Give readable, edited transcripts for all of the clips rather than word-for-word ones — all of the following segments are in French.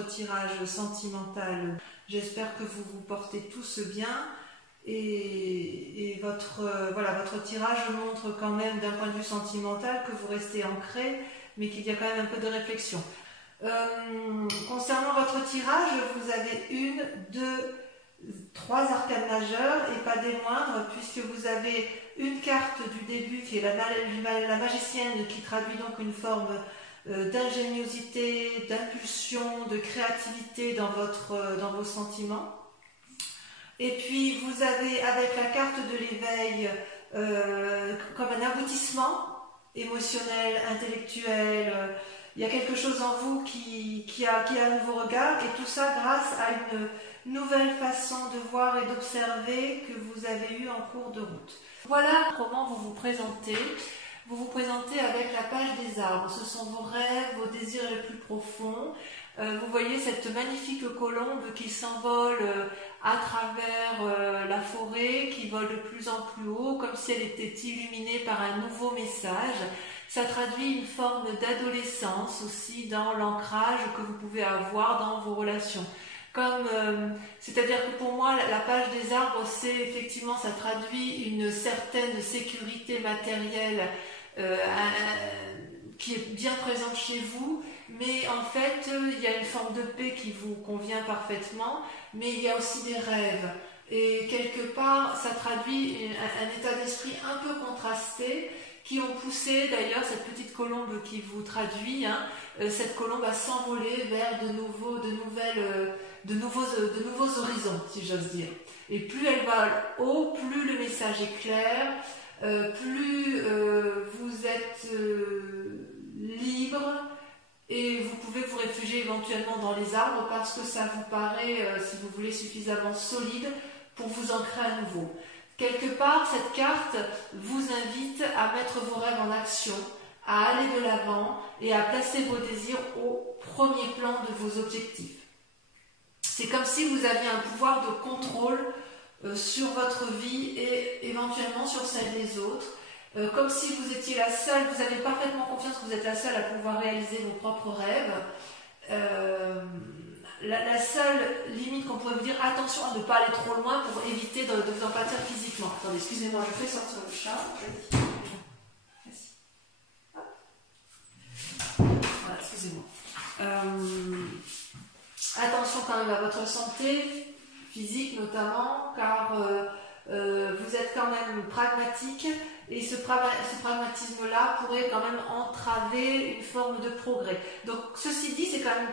votre tirage sentimental. J'espère que vous vous portez tous bien et votre tirage montre quand même d'un point de vue sentimental que vous restez ancré, mais qu'il y a quand même un peu de réflexion. Concernant votre tirage, vous avez 1, 2, 3 arcanes majeures et pas des moindres, puisque vous avez une carte du début qui est la magicienne, qui traduit donc une forme d'ingéniosité, d'impulsion, de créativité dans vos sentiments. Et puis vous avez avec la carte de l'éveil comme un aboutissement émotionnel, intellectuel. Il y a quelque chose en vous qui a un nouveau regard, et tout ça grâce à une nouvelle façon de voir et d'observer que vous avez eue en cours de route. Voilà comment vous vous présentez. Vous vous présentez avec la page des arbres. Ce sont vos rêves, vos désirs les plus profonds. Vous voyez cette magnifique colombe qui s'envole à travers la forêt, qui vole de plus en plus haut, comme si elle était illuminée par un nouveau message. Ça traduit une forme d'adolescence aussi dans l'ancrage que vous pouvez avoir dans vos relations. C'est-à-dire que pour moi, la page des arbres, c'est effectivement, ça traduit une certaine sécurité matérielle qui est bien présente chez vous, mais en fait, il y a une forme de paix qui vous convient parfaitement, mais il y a aussi des rêves. Et quelque part, ça traduit un état d'esprit un peu contrasté, qui ont poussé d'ailleurs cette petite colombe qui vous traduit, cette colombe à s'envoler vers de nouveaux horizons, si j'ose dire. Et plus elle va haut, plus le message est clair, plus vous êtes libre, et vous pouvez vous réfugier éventuellement dans les arbres parce que ça vous paraît, si vous voulez, suffisamment solide pour vous ancrer à nouveau. Quelque part, cette carte vous invite à mettre vos rêves en action, à aller de l'avant et à placer vos désirs au premier plan de vos objectifs. C'est comme si vous aviez un pouvoir de contrôle sur votre vie et éventuellement sur celle des autres. Comme si vous étiez la seule, vous avez parfaitement confiance que vous êtes la seule à pouvoir réaliser vos propres rêves. La seule limite qu'on pourrait vous dire, attention à ne pas aller trop loin pour éviter de vous en pâtir physiquement. Attendez, excusez-moi, je fais sortir le chat. Merci. Voilà, excusez-moi. Attention quand même à votre santé physique notamment, car vous êtes quand même pragmatique, et ce pragmatisme-là pourrait quand même entraver une forme de progrès. Donc ceci dit, c'est quand même une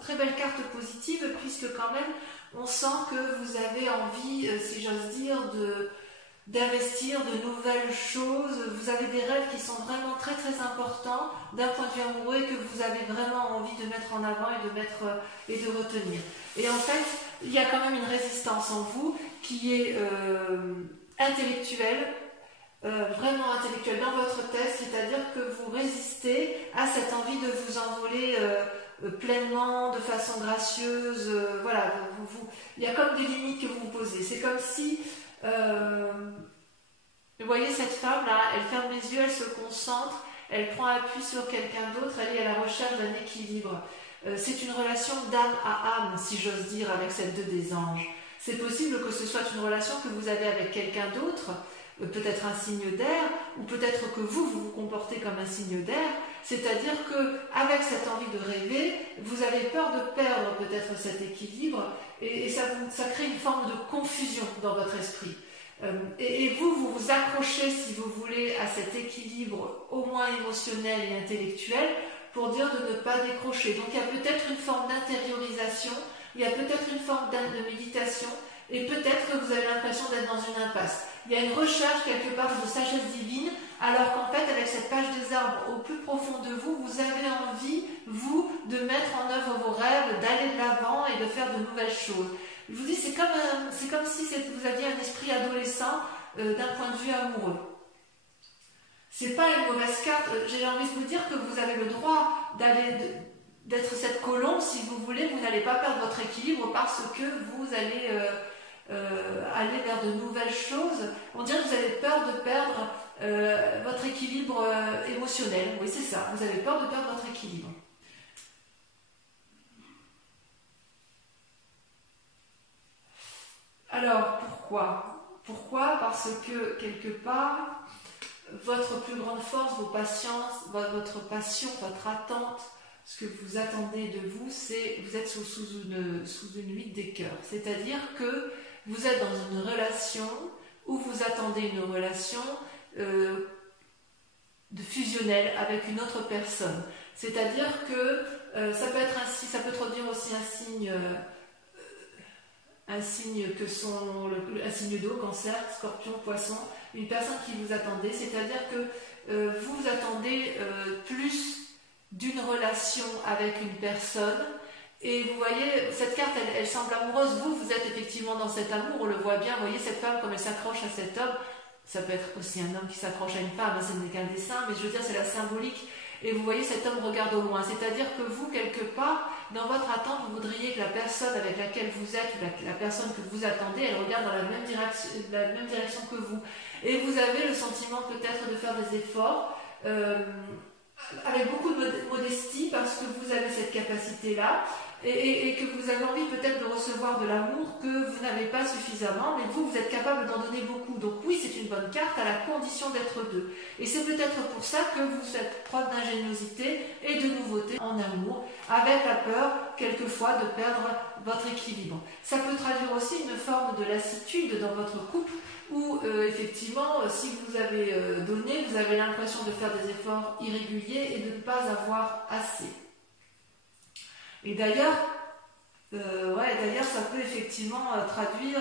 très belle carte positive, puisque quand même on sent que vous avez envie, si j'ose dire, d'investir de nouvelles choses. Vous avez des rêves qui sont vraiment très très importants d'un point de vue amoureux, et que vous avez vraiment envie de mettre en avant et de retenir. Et en fait, il y a quand même une résistance en vous qui est intellectuelle, vraiment intellectuelle dans votre tête, c'est-à-dire que vous résistez à cette envie de vous envoler pleinement, de façon gracieuse. Voilà, il y a comme des limites que vous vous posez. C'est comme si vous voyez cette femme là, elle ferme les yeux, elle se concentre, elle prend appui sur quelqu'un d'autre, elle est à la recherche d'un équilibre. C'est une relation d'âme à âme, si j'ose dire, avec cette 2 des anges. C'est possible que ce soit une relation que vous avez avec quelqu'un d'autre, peut-être un signe d'air, ou peut-être que vous vous comportez comme un signe d'air, c'est-à-dire qu'avec cette envie de rêver, vous avez peur de perdre peut-être cet équilibre, et ça crée une forme de confusion dans votre esprit. Et vous vous accrochez, si vous voulez, à cet équilibre au moins émotionnel et intellectuel, pour dire de ne pas décrocher. Donc il y a peut-être une forme d'intériorisation, il y a peut-être une forme de méditation, et peut-être que vous avez l'impression d'être dans une impasse. Il y a une recherche quelque part de sagesse divine, alors qu'en fait, avec cette page des arbres au plus profond de vous, vous avez envie, vous, de mettre en œuvre vos rêves, d'aller de l'avant et de faire de nouvelles choses. Je vous dis, c'est comme si vous aviez un esprit adolescent d'un point de vue amoureux. C'est pas une mauvaise carte. J'ai envie de vous dire que vous avez le droit d'être cette colombe, si vous voulez. Vous n'allez pas perdre votre équilibre parce que vous allez aller vers de nouvelles choses. On dirait que vous avez peur de perdre votre équilibre émotionnel. Oui, c'est ça. Vous avez peur de perdre votre équilibre. Pourquoi? Pourquoi? Parce que quelque part, votre plus grande force, vos patiences, votre passion, votre attente, ce que vous attendez de vous, c'est vous êtes sous une huile des cœurs. C'est-à-dire que vous êtes dans une relation où vous attendez une relation de fusionnelle avec une autre personne. C'est-à-dire que ça peut être ainsi, ça peut traduire aussi un signe d'eau, cancer, scorpion, poisson, une personne qui vous attendait, c'est-à-dire que vous attendez plus d'une relation avec une personne, et vous voyez, cette carte, elle semble amoureuse, vous êtes effectivement dans cet amour, on le voit bien, vous voyez cette femme comme elle s'accroche à cet homme, ça peut être aussi un homme qui s'accroche à une femme, ce n'est qu'un dessin, mais je veux dire, c'est la symbolique. Et vous voyez, cet homme regarde au loin. C'est-à-dire que vous, quelque part, dans votre attente, vous voudriez que la personne avec laquelle vous êtes, la personne que vous attendez, elle regarde dans la même direction que vous. Et vous avez le sentiment peut-être de faire des efforts avec beaucoup de modestie parce que vous avez cette capacité-là et que vous avez envie peut-être de recevoir de l'amour que vous n'avez pas suffisamment, mais vous êtes capable d'en donner beaucoup. Donc oui, c'est une bonne carte à la condition d'être deux. Et c'est peut-être pour ça que vous faites preuve d'ingéniosité et de nouveauté en amour, avec la peur, quelquefois, de perdre votre équilibre. Ça peut traduire aussi une forme de lassitude dans votre couple, où effectivement, si vous avez donné, vous avez l'impression de faire des efforts irréguliers et de ne pas avoir assez. Et d'ailleurs, ça peut effectivement traduire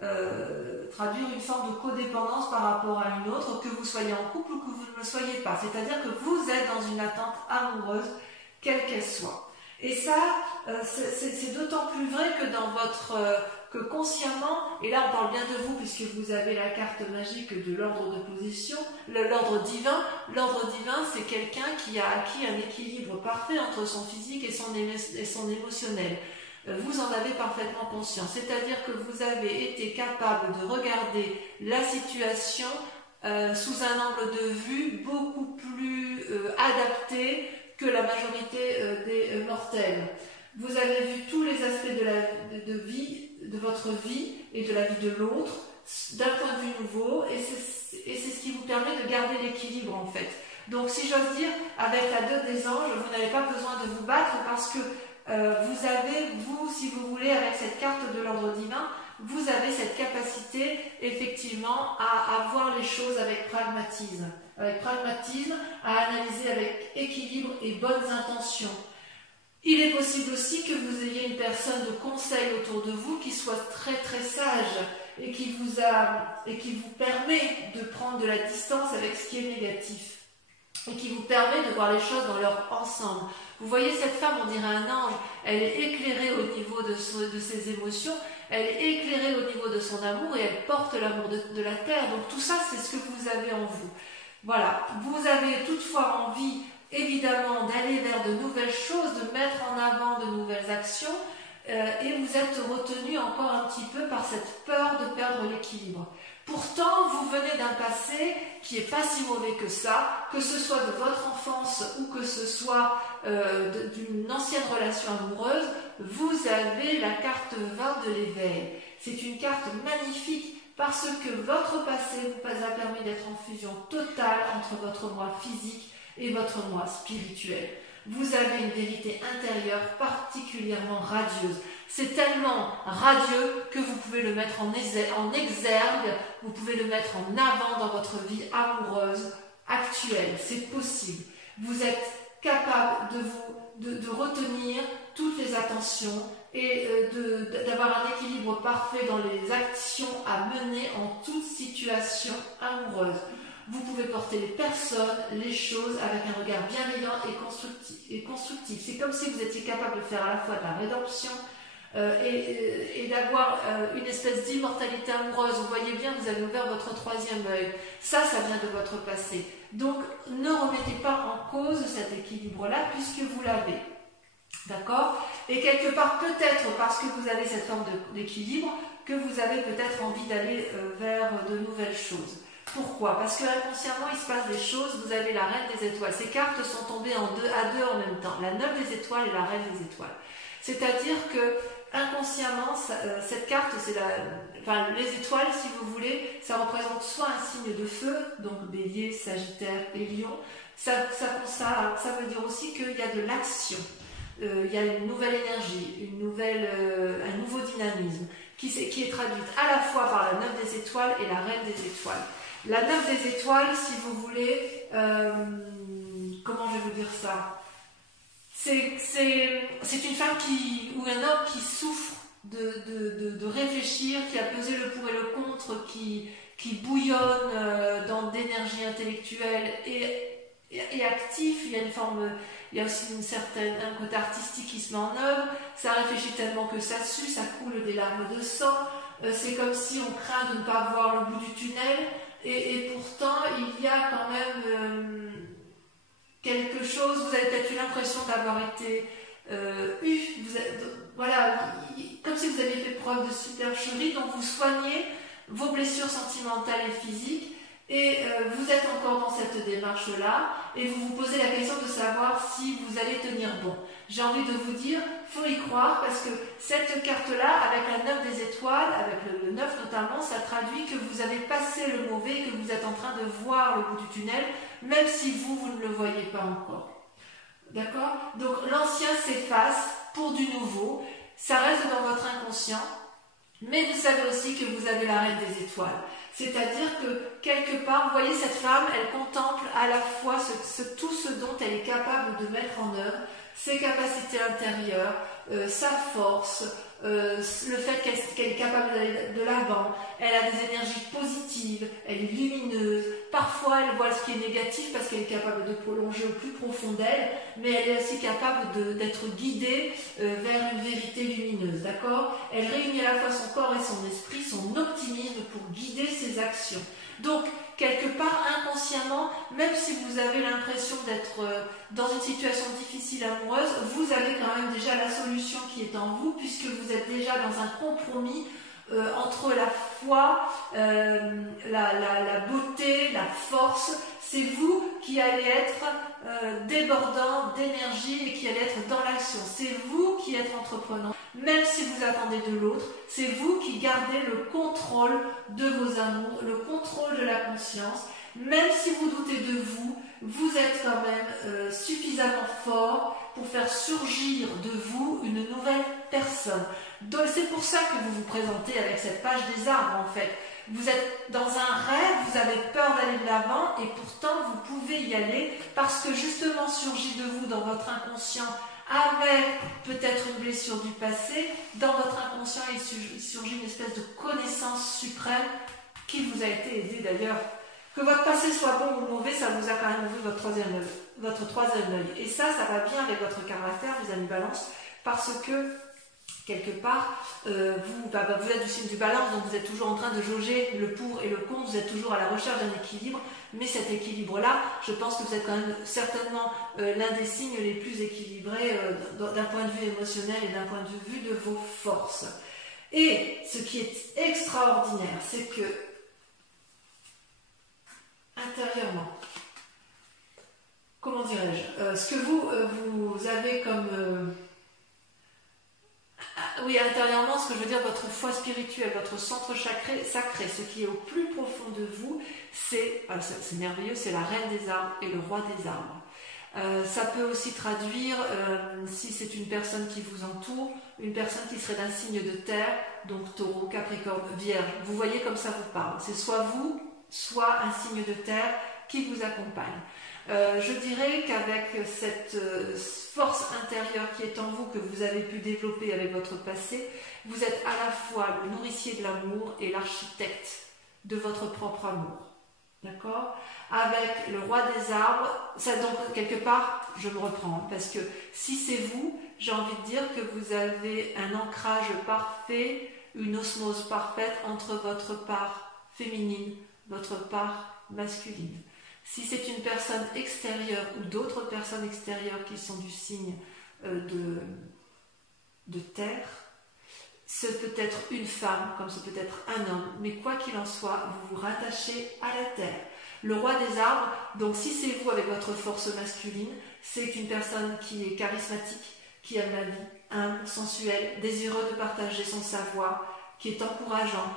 une forme de codépendance par rapport à une autre, que vous soyez en couple ou que vous ne le soyez pas. C'est-à-dire que vous êtes dans une attente amoureuse, quelle qu'elle soit. Et ça, c'est d'autant plus vrai que dans que consciemment, et là on parle bien de vous puisque vous avez la carte magique de l'ordre de position, l'ordre divin. L'ordre divin, c'est quelqu'un qui a acquis un équilibre parfait entre son physique et son émotionnel. Vous en avez parfaitement conscience, c'est-à-dire que vous avez été capable de regarder la situation sous un angle de vue beaucoup plus adapté que la majorité des mortels. Vous avez vu tous les aspects de votre vie et de la vie de l'autre d'un point de vue nouveau, et c'est ce qui vous permet de garder l'équilibre en fait. Donc si j'ose dire, avec la 2 des anges, vous n'avez pas besoin de vous battre parce que vous, si vous voulez, avec cette carte de l'ordre divin, vous avez cette capacité effectivement à voir les choses avec pragmatisme, à analyser avec équilibre et bonnes intentions. Il est possible aussi que vous ayez une personne de conseil autour de vous qui soit très très sage et qui vous permet de prendre de la distance avec ce qui est négatif et qui vous permet de voir les choses dans leur ensemble. Vous voyez cette femme, on dirait un ange, elle est éclairée au niveau de ses émotions, elle est éclairée au niveau de son amour et elle porte l'amour de la terre. Donc tout ça, c'est ce que vous avez en vous. Voilà, vous avez toutefois envie évidemment d'aller vers de nouvelles choses, de mettre en avant de nouvelles actions et vous êtes retenu encore un petit peu par cette peur de perdre l'équilibre. Pourtant, vous venez d'un passé qui n'est pas si mauvais que ça, que ce soit de votre enfance ou que ce soit d'une ancienne relation amoureuse, vous avez la carte 20 de l'éveil. C'est une carte magnifique parce que votre passé vous a permis d'être en fusion totale entre votre moi physique et votre moi spirituel. Vous avez une vérité intérieure particulièrement radieuse. C'est tellement radieux que vous pouvez le mettre en exergue, vous pouvez le mettre en avant dans votre vie amoureuse actuelle. C'est possible. Vous êtes capable de retenir toutes les attentions et d'avoir un équilibre parfait dans les actions à mener en toute situation amoureuse. Vous pouvez porter les personnes, les choses avec un regard bienveillant et constructif. C'est comme si vous étiez capable de faire à la fois de la rédemption et d'avoir une espèce d'immortalité amoureuse. Vous voyez bien, vous avez ouvert votre 3e œil. Ça vient de votre passé. Donc, ne remettez pas en cause cet équilibre-là puisque vous l'avez. D'accord? Et quelque part, peut-être parce que vous avez cette forme d'équilibre, que vous avez peut-être envie d'aller vers de nouvelles choses. Pourquoi? Parce que inconsciemment, il se passe des choses. Vous avez la reine des étoiles. Ces cartes sont tombées à deux en même temps. La 9 des étoiles et la reine des étoiles. C'est-à-dire que inconsciemment, cette carte, c'est les étoiles, si vous voulez, ça représente soit un signe de feu, donc Bélier, Sagittaire et Lion. Ça veut dire aussi qu'il y a de l'action, il y a une nouvelle énergie, un nouveau dynamisme qui est traduite à la fois par la 9 des étoiles et la reine des étoiles. La 9 des étoiles, si vous voulez, comment je vais vous dire ça? C'est une femme ou un homme qui souffre de réfléchir, qui a pesé le pour et le contre, qui bouillonne d'énergie intellectuelle et actif. Il y a aussi un côté artistique qui se met en œuvre. Ça réfléchit tellement que ça sue, ça coule des larmes de sang. C'est comme si on craint de ne pas voir le bout du tunnel. Et pourtant, il y a quand même quelque chose. Vous avez peut-être eu l'impression d'avoir été comme si vous aviez fait preuve de supercherie, donc vous soignez vos blessures sentimentales et physiques, et vous êtes encore dans cette démarche-là, et vous vous posez la question de savoir si vous allez tenir bon. J'ai envie de vous dire, il faut y croire, parce que cette carte-là, avec la 9 des étoiles, avec le 9 notamment, ça traduit que vous avez passé le mauvais, que vous êtes en train de voir le bout du tunnel, même si vous ne le voyez pas encore. D'accord? Donc l'ancien s'efface pour du nouveau, ça reste dans votre inconscient, mais vous savez aussi que vous avez la reine des étoiles. C'est-à-dire que quelque part, vous voyez cette femme, elle contemple à la fois tout ce dont elle est capable de mettre en œuvre, ses capacités intérieures, sa force, le fait qu'elle est capable d'aller de l'avant, elle a des énergies positives, elle est lumineuse, parfois elle voit ce qui est négatif parce qu'elle est capable de plonger au plus profond d'elle, mais elle est aussi capable d'être guidée vers une vérité lumineuse, d'accord? Elle réunit à la fois son corps et son esprit, son optimisme pour guider ses actions. Donc, quelque part, inconsciemment, même si vous avez l'impression d'être dans une situation difficile amoureuse, vous avez quand même déjà la solution qui est en vous, puisque vous êtes déjà dans un compromis entre la foi, la beauté, la force. C'est vous qui allez être débordant d'énergie et qui allez être dans l'action. C'est vous qui êtes entreprenant. Même si vous attendez de l'autre, c'est vous qui gardez le contrôle de vos amours, le contrôle de la conscience. Même si vous doutez de vous, vous êtes quand même suffisamment fort pour faire surgir de vous une nouvelle personne. Donc c'est pour ça que vous vous présentez avec cette page des arbres en fait. Vous êtes dans un rêve, vous avez peur d'aller de l'avant et pourtant vous pouvez y aller parce que justement surgit de vous dans votre inconscient avec peut-être une blessure du passé, dans votre inconscient il surgit une espèce de connaissance suprême qui vous a été aidée d'ailleurs. Que votre passé soit bon ou mauvais, ça vous a quand même ouvert votre troisième œil. Et ça va bien avec votre caractère, les amis Balance, parce que quelque part, vous êtes du signe du Balance, donc vous êtes toujours en train de jauger le pour et le contre, vous êtes toujours à la recherche d'un équilibre, mais cet équilibre-là, je pense que vous êtes quand même certainement l'un des signes les plus équilibrés d'un point de vue émotionnel et d'un point de vue de vos forces. Et ce qui est extraordinaire, c'est que intérieurement, comment dirais-je, ce que vous avez comme... oui, intérieurement, ce que je veux dire, votre foi spirituelle, votre centre sacré, ce qui est au plus profond de vous, c'est merveilleux, c'est la reine des arbres et le roi des arbres. Ça peut aussi traduire, si c'est une personne qui vous entoure, une personne qui serait d'un signe de terre, donc taureau, capricorne, vierge. Vous voyez comme ça vous parle. C'est soit vous, soit un signe de terre qui vous accompagne. Je dirais qu'avec cette force intérieure qui est en vous, que vous avez pu développer avec votre passé, vous êtes à la fois le nourricier de l'amour et l'architecte de votre propre amour. D'accord? Avec le roi des arbres, ça donc quelque part, je me reprends, parce que si c'est vous, j'ai envie de dire que vous avez un ancrage parfait, une osmose parfaite entre votre part féminine, votre part masculine. Si c'est une personne extérieure ou d'autres personnes extérieures qui sont du signe de terre, ce peut être une femme comme ce peut être un homme, mais quoi qu'il en soit, vous vous rattachez à la terre. Le roi des arbres, donc si c'est vous avec votre force masculine, c'est une personne qui est charismatique, qui aime la vie, humble, sensuel, désireux de partager son savoir, qui est encourageant,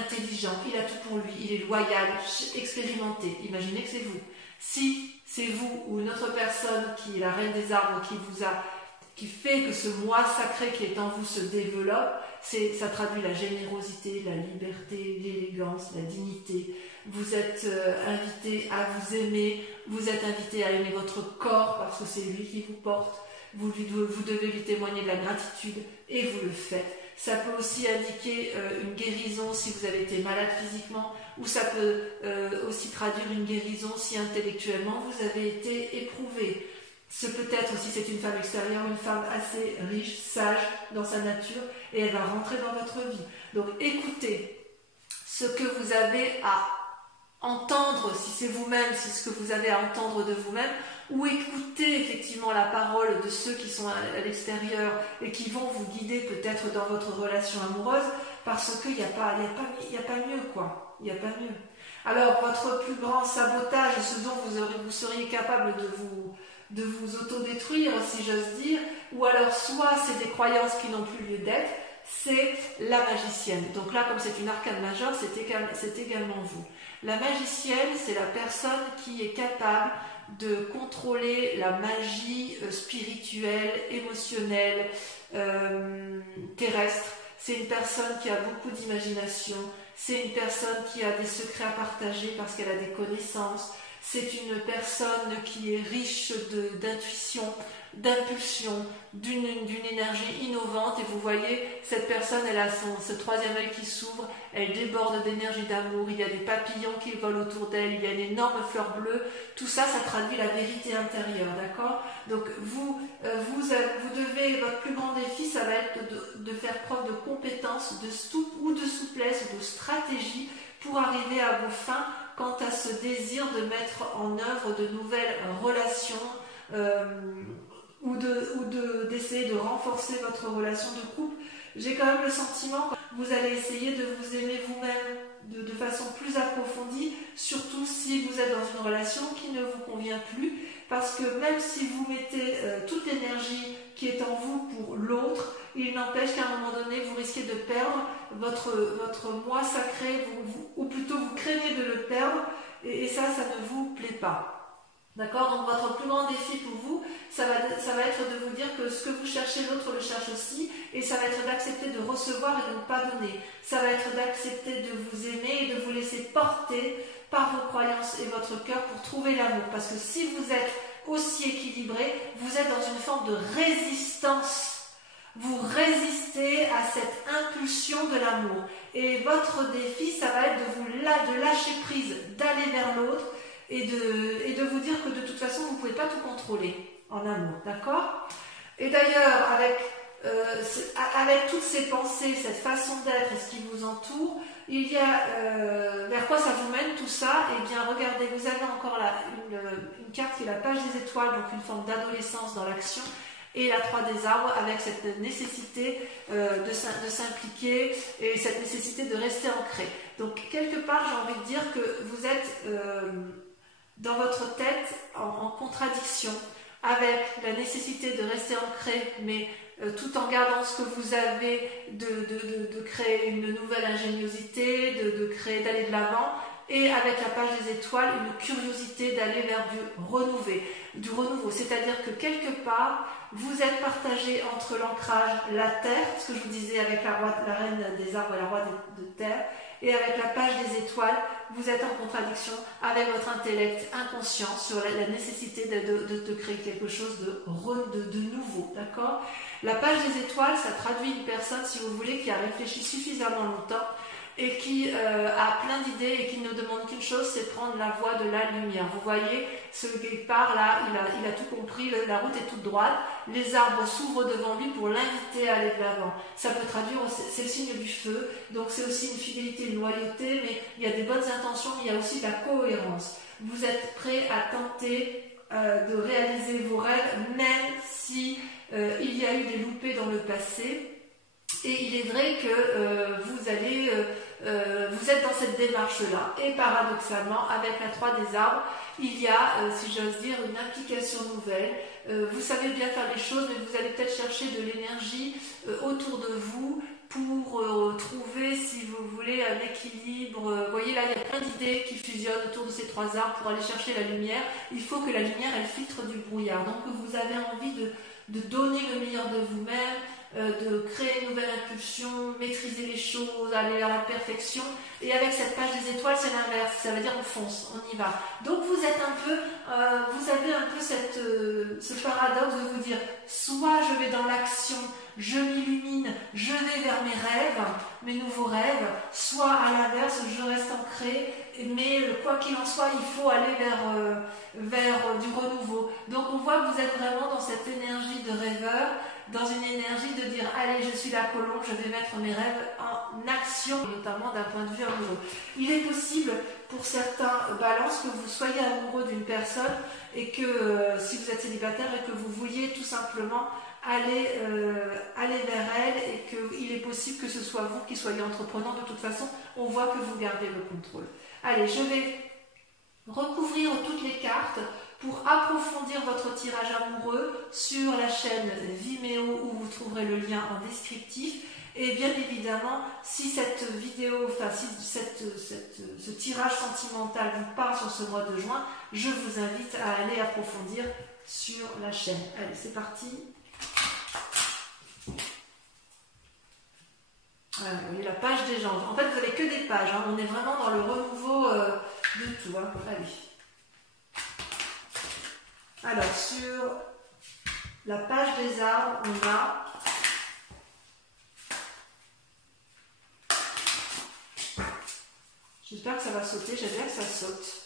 intelligent, il a tout pour lui, il est loyal, expérimenté. Imaginez que c'est vous. Si c'est vous ou une autre personne qui est la reine des arbres qui fait que ce moi sacré qui est en vous se développe, ça traduit la générosité, la liberté, l'élégance, la dignité. Vous êtes invité à vous aimer, vous êtes invité à aimer votre corps parce que c'est lui qui vous porte. Vous devez lui témoigner de la gratitude et vous le faites. Ça peut aussi indiquer une guérison si vous avez été malade physiquement, ou ça peut aussi traduire une guérison si intellectuellement vous avez été éprouvé. Ce peut être aussi, c'est une femme extérieure, une femme assez riche, sage dans sa nature, et elle va rentrer dans votre vie. Donc écoutez ce que vous avez à entendre, si c'est vous-même, si ce que vous avez à entendre de vous-même, ou écoutez effectivement la parole de ceux qui sont à l'extérieur et qui vont vous guider peut-être dans votre relation amoureuse, parce qu'il n'y a pas mieux, quoi. Il n'y a pas mieux. Alors, votre plus grand sabotage, et ce dont vous seriez capable de vous autodétruire, si j'ose dire, ou alors soit c'est des croyances qui n'ont plus lieu d'être, c'est la magicienne. Donc là, comme c'est une arcane majeure, c'est également vous. La magicienne, c'est la personne qui est capable de contrôler la magie spirituelle, émotionnelle, terrestre. C'est une personne qui a beaucoup d'imagination, c'est une personne qui a des secrets à partager parce qu'elle a des connaissances, c'est une personne qui est riche d'intuition, d'impulsion, d'une énergie innovante, et vous voyez, cette personne, elle a ce troisième œil qui s'ouvre, elle déborde d'énergie d'amour, il y a des papillons qui volent autour d'elle, il y a une énorme fleur bleue, tout ça, ça traduit la vérité intérieure, d'accord? Donc vous devez, votre plus grand défi, ça va être de faire preuve de compétence, de souplesse, de stratégie pour arriver à vos fins quant à ce désir de mettre en œuvre de nouvelles relations, ou d'essayer de renforcer votre relation de couple. J'ai quand même le sentiment que vous allez essayer de vous aimer vous-même de façon plus approfondie, surtout si vous êtes dans une relation qui ne vous convient plus, parce que même si vous mettez toute l'énergie qui est en vous pour l'autre, il n'empêche qu'à un moment donné, vous risquez de perdre votre moi sacré, ou plutôt vous craignez de le perdre, et ça ne vous plaît pas. D'accord? Donc votre plus grand défi pour vous, ça va être de vous dire que ce que vous cherchez, l'autre le cherche aussi, et ça va être d'accepter de recevoir et de ne pas donner. Ça va être d'accepter de vous aimer et de vous laisser porter par vos croyances et votre cœur pour trouver l'amour. Parce que si vous êtes aussi équilibré, vous êtes dans une forme de résistance. Vous résistez à cette impulsion de l'amour. Et votre défi, ça va être de lâcher prise, d'aller vers l'autre, et de vous dire que de toute façon, vous ne pouvez pas tout contrôler en amour, d'accord? Et d'ailleurs, avec toutes ces pensées, cette façon d'être et ce qui vous entoure, il y a vers quoi ça vous mène tout ça? Eh bien, regardez, vous avez encore là une carte qui est la page des étoiles, donc une forme d'adolescence dans l'action, et la 3 des arbres avec cette nécessité de s'impliquer et cette nécessité de rester ancré. Donc, quelque part, j'ai envie de dire que vous êtes dans votre tête en contradiction avec la nécessité de rester ancré, mais tout en gardant ce que vous avez, de créer une nouvelle ingéniosité, d'aller de l'avant, et avec la page des étoiles, une curiosité d'aller vers du renouveau. C'est-à-dire que quelque part, vous êtes partagé entre l'ancrage, la terre, ce que je vous disais avec la reine des arbres et la roi de terre, et avec la page des étoiles, vous êtes en contradiction avec votre intellect inconscient sur la nécessité de créer quelque chose de nouveau, d'accord? La page des étoiles, ça traduit une personne, si vous voulez, qui a réfléchi suffisamment longtemps et qui a plein d'idées et qui ne demande qu'une chose, c'est prendre la voie de la lumière. Vous voyez, celui qui part là, il a tout compris, la route est toute droite, les arbres s'ouvrent devant lui pour l'inviter à aller de l'avant. Ça peut traduire, c'est le signe du feu, donc c'est aussi une fidélité, une loyauté, mais il y a des bonnes intentions, mais il y a aussi de la cohérence. Vous êtes prêt à tenter de réaliser vos rêves, même si il y a eu des loupés dans le passé. Et il est vrai que vous allez vous êtes dans cette démarche-là. Et paradoxalement, avec la 3 des arbres, il y a, si j'ose dire, une implication nouvelle. Vous savez bien faire les choses, mais vous allez peut-être chercher de l'énergie autour de vous pour trouver, si vous voulez, un équilibre. Vous voyez là, il y a plein d'idées qui fusionnent autour de ces 3 arbres pour aller chercher la lumière. Il faut que la lumière, elle filtre du brouillard. Donc vous avez envie de donner le meilleur de vous-même, de créer une nouvelle impulsion, maîtriser les choses, aller vers la perfection. Et avec cette page des étoiles, c'est l'inverse, ça veut dire on fonce, on y va. Donc vous êtes un peu, vous avez un peu ce paradoxe de vous dire, soit je vais dans l'action, je m'illumine, je vais vers mes rêves, mes nouveaux rêves, soit à l'inverse, je reste ancré, mais quoi qu'il en soit, il faut aller vers du renouveau. Donc on voit que vous êtes vraiment dans cette énergie de rêveur, dans une énergie de dire allez, je suis la colombe, je vais mettre mes rêves en action, notamment d'un point de vue amoureux. Il est possible pour certains balances que vous soyez amoureux d'une personne et que si vous êtes célibataire et que vous vouliez tout simplement aller vers elle et qu'il est possible que ce soit vous qui soyez entreprenant. De toute façon, on voit que vous gardez le contrôle. Allez, je vais recouvrir toutes les cartes pour approfondir votre tirage amoureux sur la chaîne Vimeo où vous trouverez le lien en descriptif. Et bien évidemment, si cette vidéo, enfin si ce tirage sentimental vous parle sur ce mois de juin, je vous invite à aller approfondir sur la chaîne. Allez, c'est parti. Voilà, vous voyez la page des anges. En fait, vous n'avez que des pages. Hein. On est vraiment dans le renouveau de tout. Hein. Allez. Alors, sur la page des arbres, on a j'espère que ça va sauter, j'aime bien que ça saute.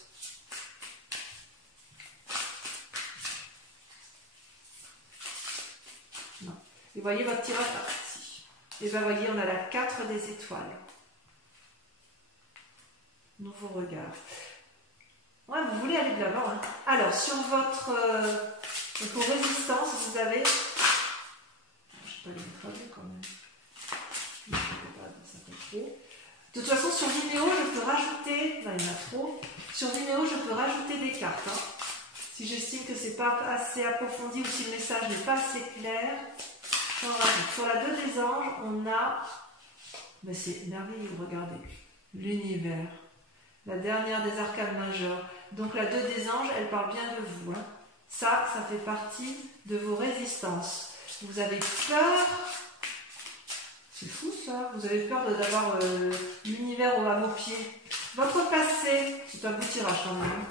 Non. Et voyez votre tirage parti. Et bien, voyez, on a la 4 des étoiles. Nouveau regard. Ouais, vous voulez aller de l'avant. Hein. Alors, sur votre vos résistances, vous avez... Je ne vais pas les mettre à vue quand même. Je ne pas ça fait trop. De toute façon, sur Vimeo, je peux rajouter... Non, il y en a trop. Sur Vimeo, je peux rajouter des cartes. Hein. Si j'estime que ce n'est pas assez approfondi ou si le message n'est pas assez clair. Sur la 2 des anges, on a... Mais c'est merveilleux, regardez. L'univers. La dernière des arcanes majeures. Donc la 2 des anges, elle parle bien de vous. Hein. Ça fait partie de vos résistances. Vous avez peur. C'est fou ça. Vous avez peur d'avoir l'univers à vos pieds. Votre passé, c'est un beau tirage quand même.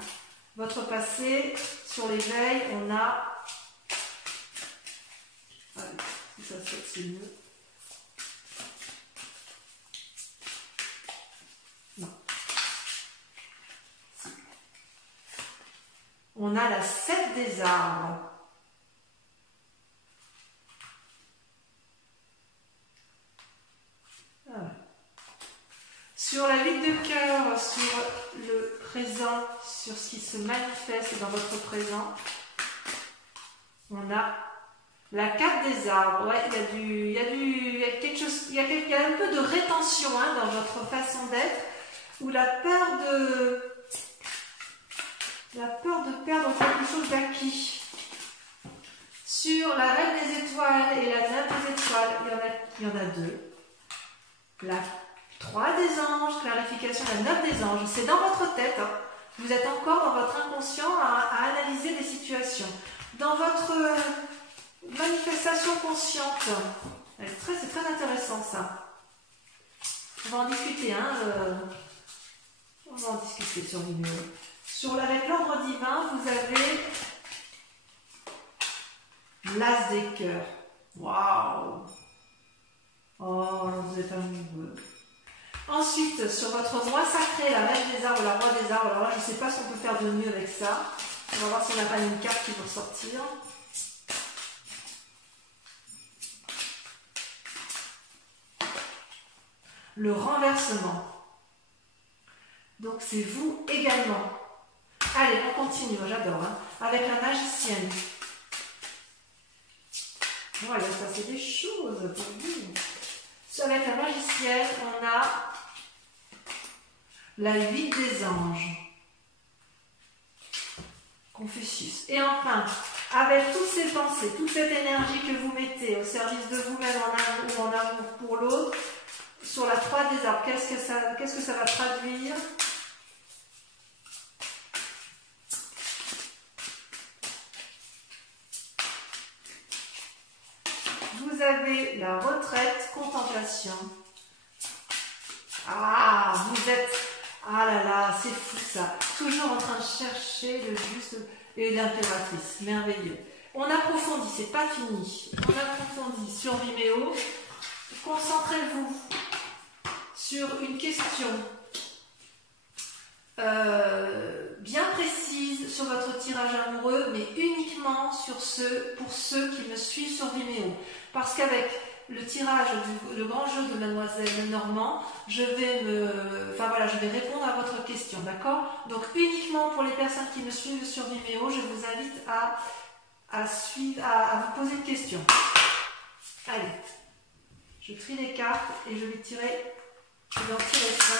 Votre passé, sur l'éveil, on a... Allez, si ça saute, c'est mieux. Non. On a la 7 des arbres. Ah ouais. Sur la 8 de cœur, sur le présent, sur ce qui se manifeste dans votre présent, on a la 4 des arbres. Ouais, il y a quelque chose, il y a un peu de rétention hein, dans votre façon d'être, ou la peur de perdre quelque chose d'acquis. Sur la reine des étoiles et la 9 des étoiles, il y en a 2. La 3 des anges, clarification, la 9 des anges, c'est dans votre tête. Hein. Vous êtes encore dans votre inconscient à analyser des situations. Dans votre manifestation consciente, c'est très intéressant ça. On va en discuter, hein. On va en discuter sur Vimeo. Avec l'ordre divin, vous avez l'as des cœurs. Waouh! Oh, vous êtes amoureux. Ensuite, sur votre roi sacré, la reine des arbres, la roi des arbres, alors là, je ne sais pas ce qu'on peut faire de mieux avec ça. On va voir si on n'a pas une carte qui peut sortir. Le renversement. Donc, c'est vous également. Allez, on continue, j'adore. Hein, avec la magicienne. Oh, il va se passer des choses pour vous. Avec la magicienne, on a La 8 des anges. Confucius. Et enfin, avec toutes ces pensées, toute cette énergie que vous mettez au service de vous-même en amour ou en amour pour l'autre, sur la 3 des arbres, qu'est-ce que ça va traduire? Vous avez la retraite, contemplation. Ah, vous êtes... Ah là là, c'est fou ça. Toujours en train de chercher le juste et l'impératrice. Merveilleux. On approfondit, c'est pas fini. On approfondit sur Vimeo. Concentrez-vous sur une question bien précise sur votre tirage amoureux, mais uniquement pour ceux qui me suivent sur Vimeo. Parce qu'avec le tirage le grand jeu de Mademoiselle Normand, je vais répondre à votre question, d'accord? Donc uniquement pour les personnes qui me suivent sur Vimeo, je vous invite à vous poser une question. Allez, je trie les cartes et je vais en tirer 5.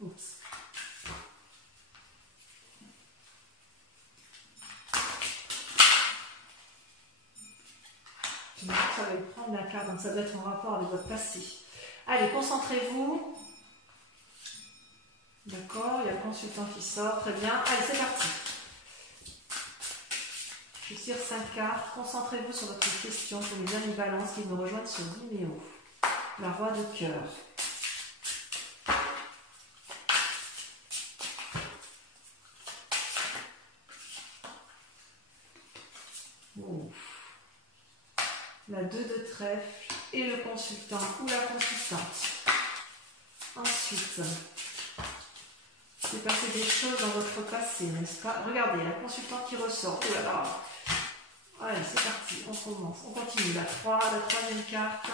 Oups. Je me dis que ça va prendre la carte, donc ça doit être en rapport avec votre passé. Allez, concentrez-vous. D'accord, il y a le consultant qui sort, très bien. Allez, c'est parti. Je tire 5 cartes. Concentrez-vous sur votre question pour les amis Balance qui me rejoignent sur Vimeo. La Roi de cœur. La 2 de trèfle et le consultant ou la consultante. Ensuite, c'est passé des choses dans votre passé, n'est-ce pas? Regardez, la consultante qui ressort. Oh là là. Allez, c'est parti, on commence. On continue. La 3, la troisième carte.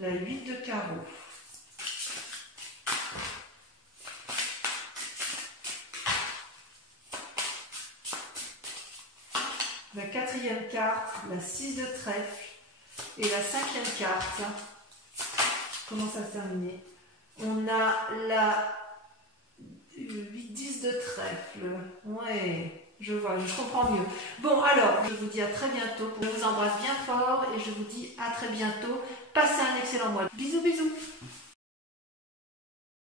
La 8 de carreau. La 4e carte, la 6 de trèfle et la 5e carte. Comment ça se termine? On a la 8-10 de trèfle. Ouais, je vois, je comprends mieux. Bon, alors, je vous dis à très bientôt. Je vous embrasse bien fort et je vous dis à très bientôt. Passez un excellent mois. Bisous, bisous.